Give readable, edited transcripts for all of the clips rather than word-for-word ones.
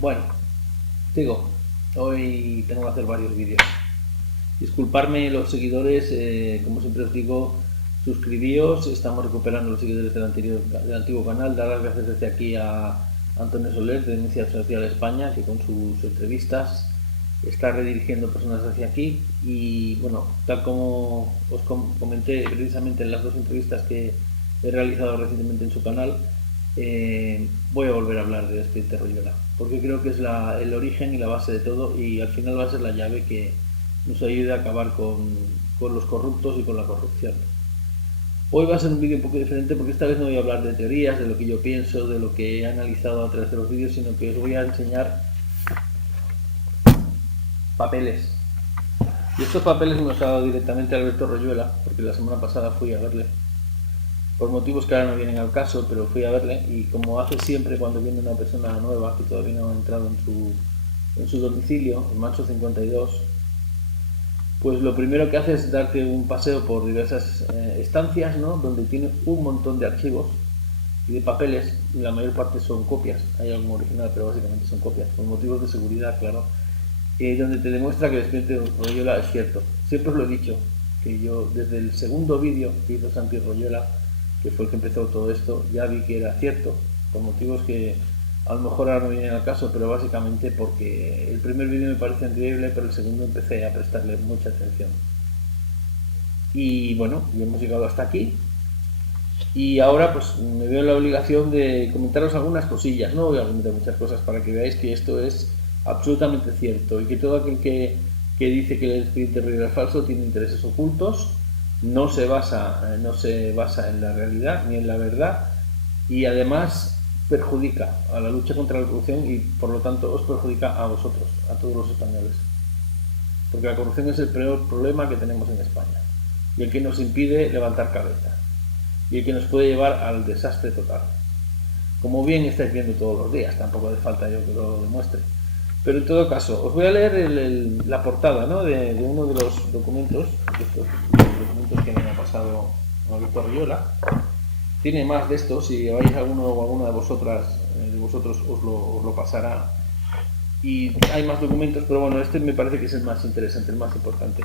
Bueno, digo, hoy tengo que hacer varios vídeos. Disculparme los seguidores, como siempre os digo, suscribíos, estamos recuperando los seguidores del antiguo canal. Dar las gracias desde aquí a Antonio Soler de Denuncia Social España, que con sus entrevistas está redirigiendo personas hacia aquí. Y bueno, tal como os comenté precisamente en las dos entrevistas que he realizado recientemente en su canal, voy a volver a hablar de Expediente Royola, porque creo que es el origen y la base de todo, y al final va a ser la llave que nos ayude a acabar con los corruptos y con la corrupción. Hoy va a ser un vídeo un poco diferente porque esta vez no voy a hablar de teorías, de lo que yo pienso, de lo que he analizado a través de los vídeos, sino que os voy a enseñar papeles. Y estos papeles me los ha dado directamente Alberto Royuela, porque la semana pasada fui a verle, por motivos que ahora no vienen al caso, pero fui a verle, y como hace siempre cuando viene una persona nueva que todavía no ha entrado en su domicilio, en Manso 52, pues lo primero que hace es darte un paseo por diversas estancias, ¿no? Donde tiene un montón de archivos y de papeles, y la mayor parte son copias, hay algún original, pero básicamente son copias, por motivos de seguridad, claro, donde te demuestra que el expediente Royola es cierto. Siempre os lo he dicho, que yo desde el segundo vídeo que hizo Santi Royola, que fue el que empezó todo esto, ya vi que era cierto, por motivos que a lo mejor ahora no vienen al caso, pero básicamente porque el primer vídeo me pareció increíble, pero el segundo empecé a prestarle mucha atención. Y bueno, ya hemos llegado hasta aquí. Y ahora pues me veo en la obligación de comentaros algunas cosillas. No voy a comentar muchas cosas para que veáis que esto es absolutamente cierto y que todo aquel que dice que el expediente Royola es falso tiene intereses ocultos, no se basa en la realidad ni en la verdad, y además perjudica a la lucha contra la corrupción y por lo tanto os perjudica a vosotros, a todos los españoles. Porque la corrupción es el peor problema que tenemos en España y el que nos impide levantar cabeza y el que nos puede llevar al desastre total. Como bien estáis viendo todos los días, tampoco hace falta yo que lo demuestre. Pero en todo caso, os voy a leer la portada, ¿no? de uno de los documentos, de estos documentos que me ha pasado Alberto Royola. Tiene más de estos, si vais alguno o alguna de vosotros os lo pasará. Y hay más documentos, pero bueno, este me parece que es el más interesante, el más importante.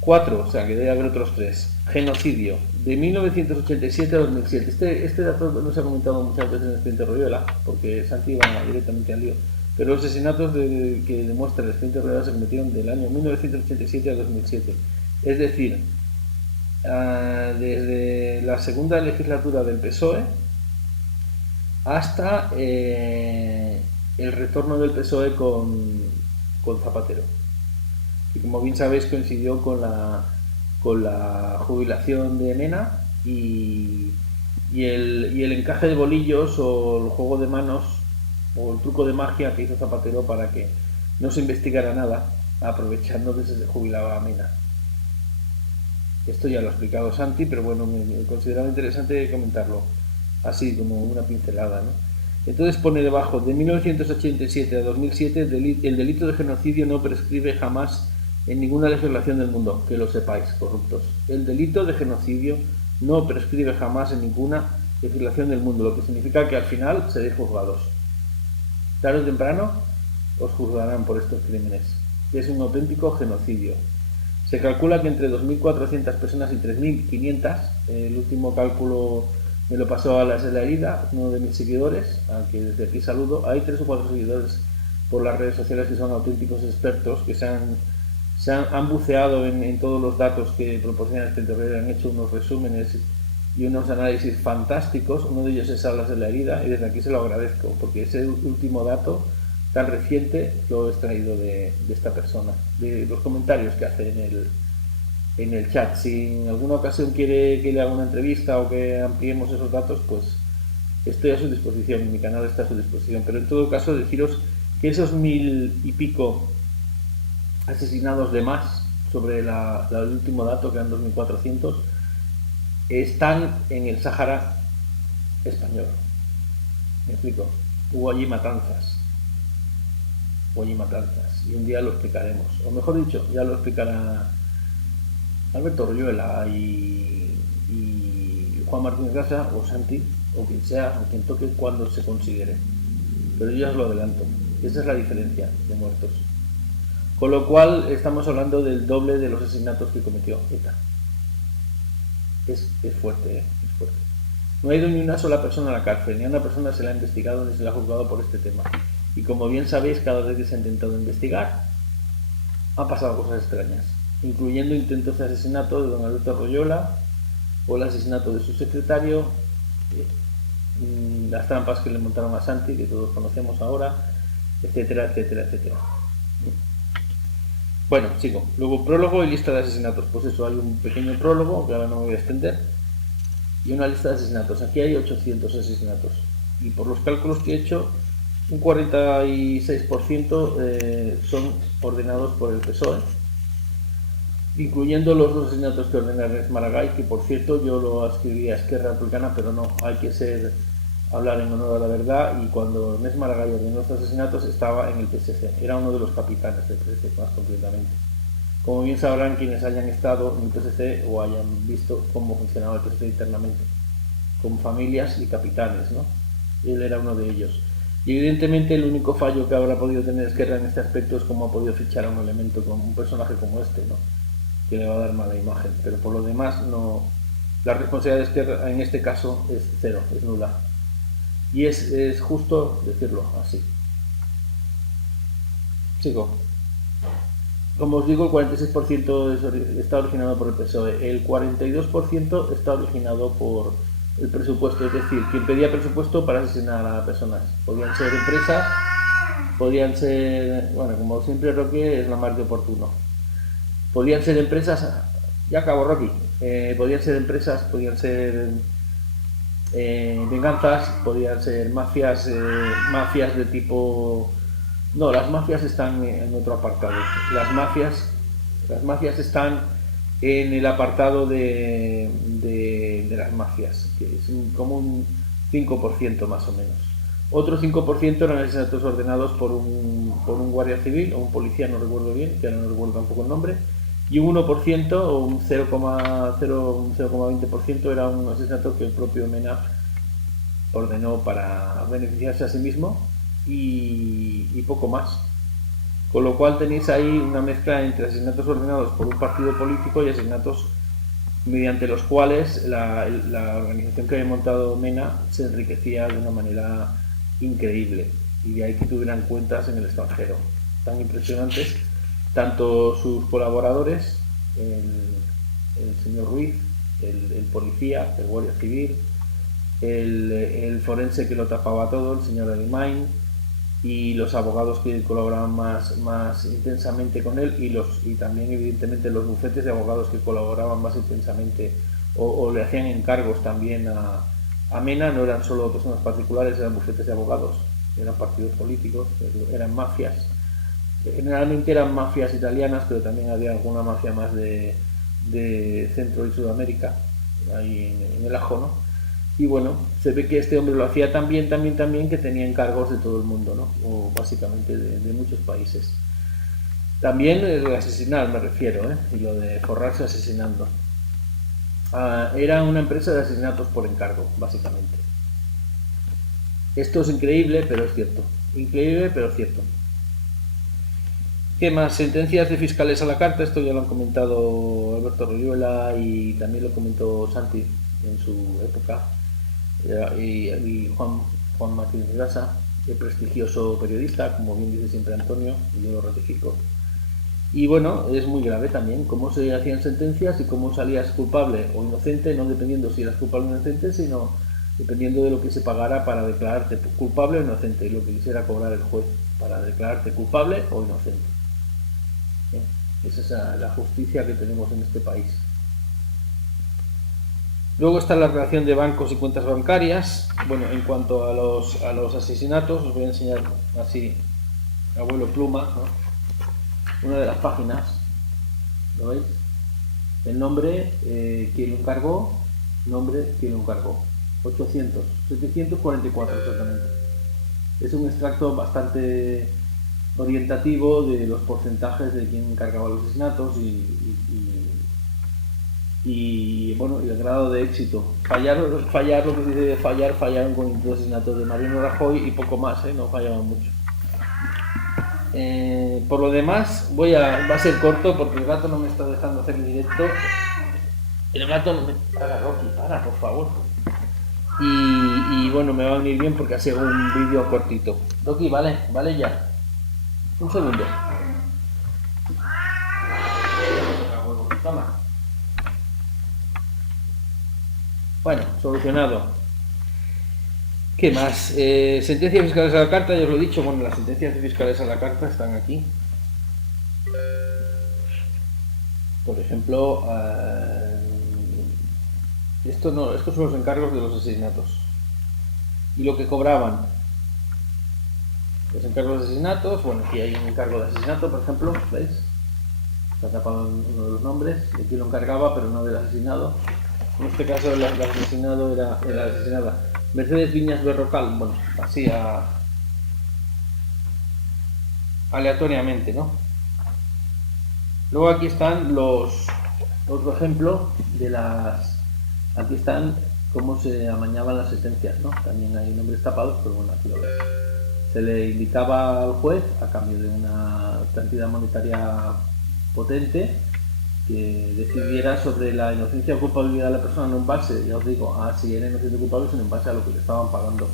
4, o sea que debe haber otros 3. Genocidio, de 1987 a 2007. Este dato no se ha comentado muchas veces en el expediente Royola, porque Santi va directamente al lío. Pero los asesinatos que demuestra el expediente Royola se cometieron del año 1987 a 2007. Es decir, desde la segunda legislatura del PSOE hasta el retorno del PSOE con Zapatero, que como bien sabéis coincidió con la jubilación de Mena y el encaje de bolillos o el juego de manos o el truco de magia que hizo Zapatero para que no se investigara nada, aprovechando que se jubilaba a Mena. Esto ya lo ha explicado Santi, pero bueno, me consideraba interesante comentarlo así como una pincelada, ¿no? Entonces pone debajo, de 1987 a 2007 el delito de genocidio no prescribe jamás en ninguna legislación del mundo, que lo sepáis, corruptos. El delito de genocidio no prescribe jamás en ninguna legislación del mundo, lo que significa que al final seréis juzgados. Tarde o temprano os juzgarán por estos crímenes, que es un auténtico genocidio. Se calcula que entre 2.400 personas y 3.500, el último cálculo me lo pasó a la herida, uno de mis seguidores, a que desde aquí saludo. Hay 3 o 4 seguidores por las redes sociales que son auténticos expertos, que han buceado en todos los datos que proporciona este terror, han hecho unos resúmenes y unos análisis fantásticos. Uno de ellos es Salas de la Herida, y desde aquí se lo agradezco, porque ese último dato tan reciente lo he extraído de esta persona, de los comentarios que hace en el chat. Si en alguna ocasión quiere que le haga una entrevista o que ampliemos esos datos, pues estoy a su disposición, mi canal está a su disposición. Pero en todo caso, deciros que esos 1.000 y pico asesinados de más, sobre el último dato, que eran 2.400, están en el Sáhara español. ¿Me explico? Hubo allí matanzas. Y un día lo explicaremos, o mejor dicho, ya lo explicará Alberto Royuela y Juan Martínez Gasa o Santi o quien sea, o quien toque, cuando se considere. pero yo os lo adelanto. Esa es la diferencia de muertos. Con lo cual estamos hablando del doble de los asesinatos que cometió ETA. Es fuerte, es fuerte. No ha ido ni una sola persona a la cárcel, ni a una persona se la ha investigado ni se la ha juzgado por este tema. Y como bien sabéis, cada vez que se ha intentado investigar, han pasado cosas extrañas, incluyendo intentos de asesinato de don Alberto Royola o el asesinato de su secretario, las trampas que le montaron a Santi, que todos conocemos ahora, etcétera, etcétera, etcétera. Bueno, sigo. Luego, prólogo y lista de asesinatos. Pues eso, hay un pequeño prólogo, que ahora no me voy a extender, y una lista de asesinatos. Aquí hay 800 asesinatos. Y por los cálculos que he hecho, un 46% son ordenados por el PSOE, incluyendo los dos asesinatos que ordena Ernest Maragall, que por cierto yo lo ascribía a Esquerra Republicana, pero no, hay que hablar en honor a la verdad, y cuando Ernest Maragall ordenó estos asesinatos estaba en el PSC, era uno de los capitanes del PSC más concretamente. Como bien sabrán quienes hayan estado en el PSC o hayan visto cómo funcionaba el PSC internamente, con familias y capitanes, ¿no? Él era uno de ellos. Y evidentemente el único fallo que habrá podido tener Esquerra en este aspecto es cómo ha podido fichar a un elemento, como un personaje como este, ¿no? Que le va a dar mala imagen, pero por lo demás no, la responsabilidad de Esquerra en este caso es cero, es nula. Y es justo decirlo así. Sigo. Como os digo, el 46% está originado por el PSOE, el 42% está originado por el presupuesto, es decir, quien pedía presupuesto para asesinar a personas. Podían ser empresas, podían ser, bueno, como siempre Roque es la más de oportuno. Podían ser empresas, ya acabo Rocky, podían ser empresas, podían ser venganzas, podían ser mafias, mafias de tipo... No, las mafias están en otro apartado. Las mafias están en el apartado de las mafias, que es como un 5% más o menos. Otro 5% eran asesinatos ordenados por un guardia civil o un policía, no recuerdo bien, que ahora no recuerdo tampoco el nombre, y un 1% o un 0,20% era un asesinato que el propio Mena ordenó para beneficiarse a sí mismo y poco más. Con lo cual tenéis ahí una mezcla entre asesinatos ordenados por un partido político y asesinatos mediante los cuales la organización que había montado Mena se enriquecía de una manera increíble, y de ahí que tuvieran cuentas en el extranjero tan impresionantes, tanto sus colaboradores, el señor Ruiz, el policía, el guardia civil, el forense que lo tapaba todo, el señor Alemán, y los abogados que colaboraban más intensamente con él, y también evidentemente los bufetes de abogados que colaboraban más intensamente o le hacían encargos también a Mena. No eran solo personas particulares, eran bufetes de abogados, eran partidos políticos, eran mafias. Generalmente eran mafias italianas, pero también había alguna mafia más de Centro y Sudamérica, ahí en el ajo, ¿no? Y bueno, se ve que este hombre lo hacía también que tenía encargos de todo el mundo, ¿no? O básicamente de muchos países. También el asesinar, me refiero, y lo de forrarse asesinando. Era una empresa de asesinatos por encargo, básicamente. Esto es increíble, pero es cierto. Increíble, pero cierto. ¿Qué más? Sentencias de fiscales a la carta, esto ya lo han comentado Alberto Royola y también lo comentó Santi en su época, y Juan Martínez Grasa, el prestigioso periodista, como bien dice siempre Antonio, y yo lo ratifico. Y bueno, es muy grave también cómo se hacían sentencias y cómo salías culpable o inocente, no dependiendo si eras culpable o inocente, sino dependiendo de lo que se pagara para declararte culpable o inocente, y lo que quisiera cobrar el juez para declararte culpable o inocente. Esa es la justicia que tenemos en este país. Luego está la relación de bancos y cuentas bancarias. Bueno, en cuanto a los asesinatos, os voy a enseñar así, abuelo pluma, ¿no? Una de las páginas, ¿lo veis? El nombre, quién lo encargó, nombre, quién lo encargó. 744 exactamente. Es un extracto bastante orientativo de los porcentajes de quién encargaba los asesinatos y bueno, y el grado de éxito. Fallar lo que se dice de fallar, fallaron con los asesinatos de Mariano Rajoy y poco más, no fallaban mucho. Por lo demás, va a ser corto porque el gato no me está dejando hacer el directo. El gato no me... Para, Rocky, para, por favor. Y bueno, me va a venir bien porque ha sido un vídeo cortito. Rocky, vale ya. Un segundo. Toma. Bueno, solucionado. ¿Qué más? Sentencias fiscales a la carta, ya os lo he dicho. Bueno, las sentencias fiscales a la carta están aquí. Por ejemplo, estos son los encargos de los asesinatos. Y lo que cobraban. Los encargos de asesinatos, bueno, aquí hay un encargo de asesinato, por ejemplo, ¿veis? Está tapado uno de los nombres, de quién lo encargaba, pero no del asesinado. En este caso, el asesinado era la asesinada. Mercedes Viñas Berrocal, bueno, así aleatoriamente, ¿no? Luego aquí están otro ejemplo de aquí están cómo se amañaban las sentencias, ¿no? También hay nombres tapados, pero bueno, aquí lo ves. Se le indicaba al juez, a cambio de una cantidad monetaria potente, que decidiera sobre la inocencia o culpabilidad de la persona, no en base, ya os digo, si era inocente o culpable, sino en base a lo que le estaban pagando.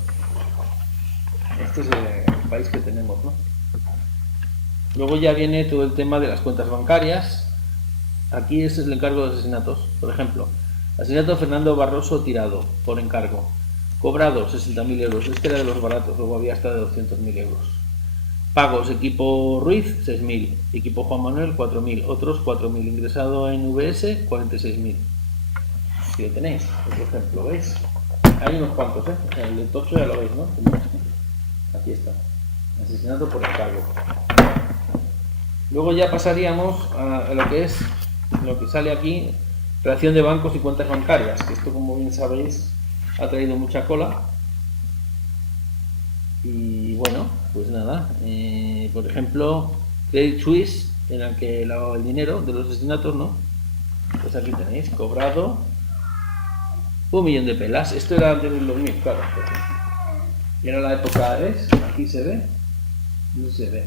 Este es el país que tenemos, ¿no? Luego ya viene todo el tema de las cuentas bancarias. Aquí es el encargo de asesinatos. Por ejemplo, asesinato Fernando Barroso Tirado, por encargo. Cobrado 60.000 euros. Este era de los baratos, luego había hasta de 200.000 euros. Pagos, equipo Ruiz, 6.000. Equipo Juan Manuel, 4.000. Otros, 4.000. Ingresado en VS, 46.000. Aquí lo tenéis, otro ejemplo, ¿veis? Hay unos cuantos, O sea, el de Tocho ya lo veis, ¿no? Aquí está. Asesinato por encargo. Luego ya pasaríamos a lo que es, lo que sale aquí, creación de bancos y cuentas bancarias, que esto, como bien sabéis, ha traído mucha cola. Y bueno, pues nada, por ejemplo, Credit Suisse, en el que lavaba el dinero de los asesinatos, ¿no? Pues aquí tenéis, cobrado 1.000.000 de pelas. Esto era antes del 2000, claro. Y era la época, ¿ves? Aquí se ve, no se ve.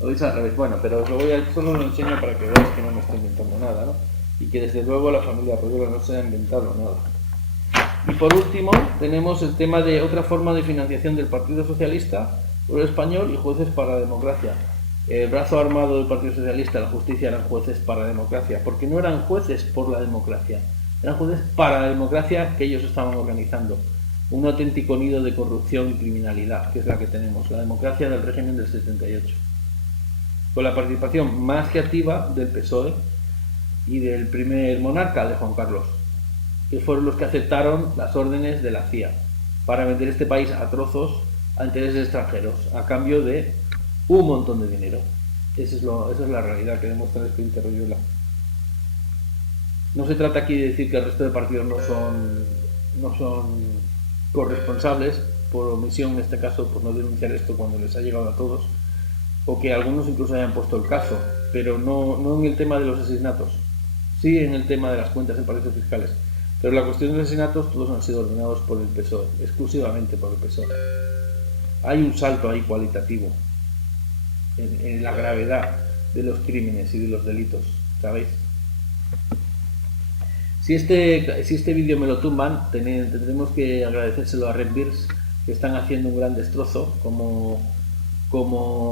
Lo veis al revés. Bueno, pero solo lo enseño para que veáis que no me estoy inventando nada, ¿no? Y que desde luego la familia Royola no se ha inventado nada. Y por último, tenemos el tema de otra forma de financiación del Partido Socialista, Pueblo Español y Jueces para la Democracia. El brazo armado del Partido Socialista, la justicia, eran jueces para la democracia, porque no eran jueces por la democracia, eran jueces para la democracia que ellos estaban organizando. Un auténtico nido de corrupción y criminalidad, que es la que tenemos, la democracia del régimen del 78. Con la participación más que activa del PSOE y del primer monarca, de Juan Carlos, que fueron los que aceptaron las órdenes de la CIA para vender este país a trozos a intereses extranjeros, a cambio de un montón de dinero. Esa es la realidad que demuestra el expediente Royola. No se trata aquí de decir que el resto de partidos no son corresponsables por omisión, en este caso, por no denunciar esto cuando les ha llegado a todos, o que algunos incluso hayan puesto el caso, pero no en el tema de los asesinatos, sí en el tema de las cuentas en paraísos fiscales. Pero la cuestión de los asesinatos todos han sido ordenados por el PSOE, exclusivamente por el PSOE. Hay un salto ahí cualitativo en la gravedad de los crímenes y de los delitos, ¿sabéis? Si este vídeo me lo tumban, tendremos que agradecérselo a Red Beers, que están haciendo un gran destrozo como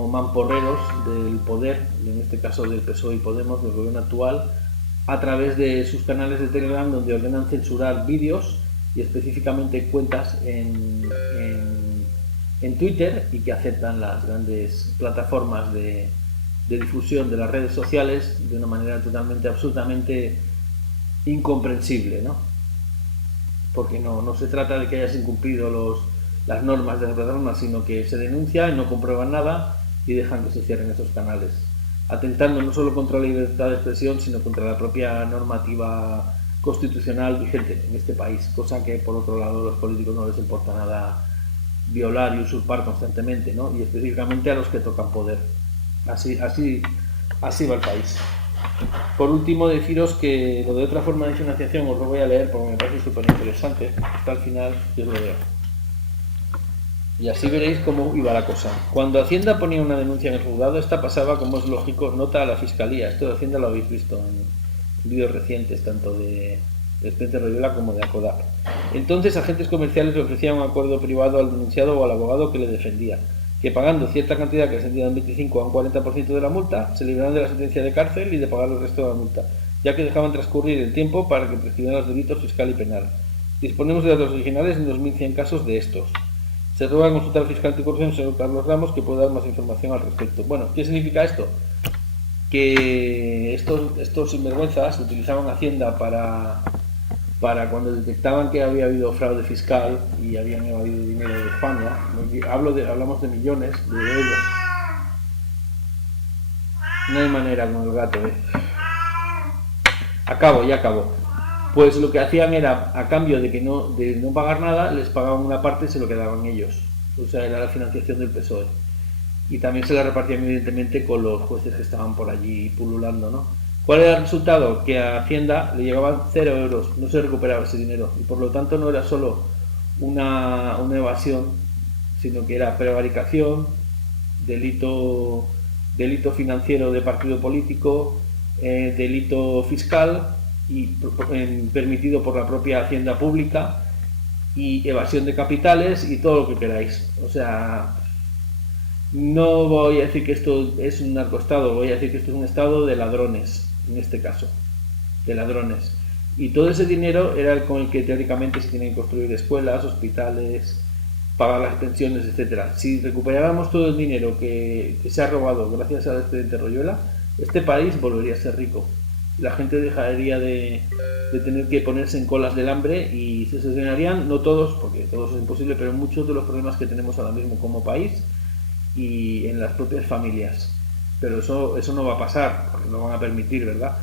mamporreros del poder, en este caso del PSOE y Podemos, del gobierno actual, a través de sus canales de Telegram, donde ordenan censurar vídeos y específicamente cuentas en Twitter, y que aceptan las grandes plataformas de difusión de las redes sociales de una manera totalmente, absolutamente incomprensible, ¿no? Porque no se trata de que hayas incumplido las normas de la plataforma, sino que se denuncia y no comprueban nada y dejan que se cierren esos canales, atentando no solo contra la libertad de expresión, sino contra la propia normativa constitucional vigente en este país, cosa que por otro lado a los políticos no les importa nada violar y usurpar constantemente, ¿no? Y específicamente a los que tocan poder. Así va el país. Por último, deciros que lo de otra forma de financiación os lo voy a leer porque me parece súper interesante. Hasta el final yo lo leo. Y así veréis cómo iba la cosa. Cuando Hacienda ponía una denuncia en el juzgado, esta pasaba, como es lógico, nota a la Fiscalía. Esto de Hacienda lo habéis visto en vídeos recientes, tanto de Expediente Royola como de ACODAP. Entonces, agentes comerciales le ofrecían un acuerdo privado al denunciado o al abogado que le defendía, que pagando cierta cantidad que ascendía del 25 a un 40% de la multa, se libraban de la sentencia de cárcel y de pagar el resto de la multa, ya que dejaban transcurrir el tiempo para que prescribieran los delitos fiscal y penal. Disponemos de datos originales en 2.100 casos de estos. Se ruega consultar al fiscal anticorrupción, señor Carlos Ramos, que pueda dar más información al respecto. Bueno, ¿qué significa esto? Que estos sinvergüenzas utilizaban Hacienda para cuando detectaban que había habido fraude fiscal y habían evadido dinero de España. Hablamos de millones de euros. No hay manera con el gato, ya acabo. Pues lo que hacían era, a cambio de no pagar nada, les pagaban una parte y se lo quedaban ellos. O sea, era la financiación del PSOE. Y también se la repartían evidentemente con los jueces que estaban por allí pululando, ¿no? ¿Cuál era el resultado? Que a Hacienda le llegaban 0 euros, no se recuperaba ese dinero. Y por lo tanto no era solo una evasión, sino que era prevaricación, delito financiero de partido político, delito fiscal, y permitido por la propia Hacienda Pública, y evasión de capitales y todo lo que queráis. O sea, no voy a decir que esto es un narcoestado, voy a decir que esto es un estado de ladrones, en este caso, de ladrones. Y todo ese dinero era el con el que teóricamente se tienen que construir escuelas, hospitales, pagar las pensiones, etcétera. Si recuperáramos todo el dinero que se ha robado gracias al expediente Royola, este país volvería a ser rico. La gente dejaría de tener que ponerse en colas del hambre y se solucionarían, no todos, porque todos es imposible, pero muchos de los problemas que tenemos ahora mismo como país y en las propias familias. Pero eso no va a pasar, porque no van a permitir, ¿verdad?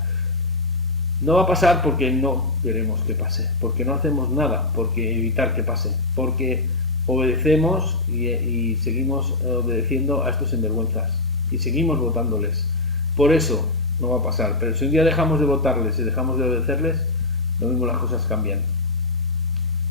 No va a pasar porque no queremos que pase, porque no hacemos nada porque evitar que pase, porque obedecemos y seguimos obedeciendo a estos sinvergüenzas y seguimos votándoles. Por eso no va a pasar, pero si un día dejamos de votarles y dejamos de obedecerles, lo mismo las cosas cambian.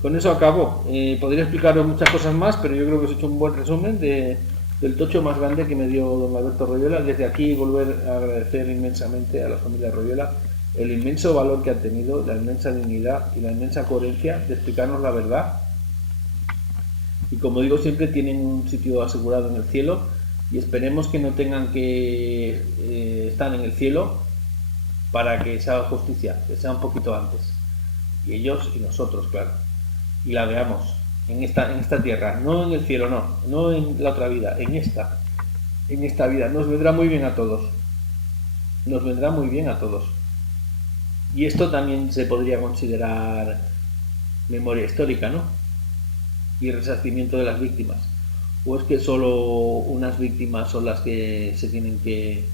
Con eso acabo. Podría explicaros muchas cosas más, pero yo creo que os he hecho un buen resumen del tocho más grande que me dio don Alberto Royola. Desde aquí volver a agradecer inmensamente a la familia Royola el inmenso valor que han tenido, la inmensa dignidad y la inmensa coherencia de explicarnos la verdad. Y como digo siempre, tienen un sitio asegurado en el cielo y esperemos que no tengan que estar en el cielo para que se haga justicia, que sea un poquito antes. Y ellos y nosotros, claro. Y la veamos en esta tierra, no en el cielo, no en la otra vida, en esta vida. Nos vendrá muy bien a todos. Nos vendrá muy bien a todos. Y esto también se podría considerar memoria histórica, ¿no? Y resarcimiento de las víctimas. ¿O es que solo unas víctimas son las que se tienen que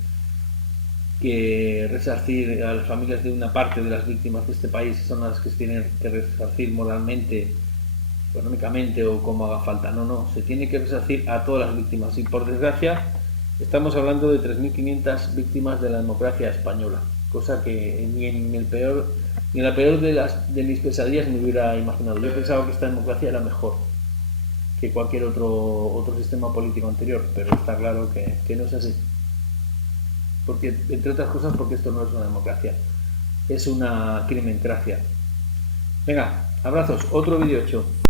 resarcir a las familias de una parte de las víctimas de este país? Son las que se tienen que resarcir moralmente, económicamente o como haga falta. No, se tiene que resarcir a todas las víctimas. Y por desgracia estamos hablando de 3.500 víctimas de la democracia española, cosa que ni en la peor de mis pesadillas me hubiera imaginado. Yo pensaba que esta democracia era mejor que cualquier otro sistema político anterior, pero está claro que no es así. Porque, entre otras cosas, porque esto no es una democracia, es una crimencracia. Venga, abrazos, otro vídeo hecho.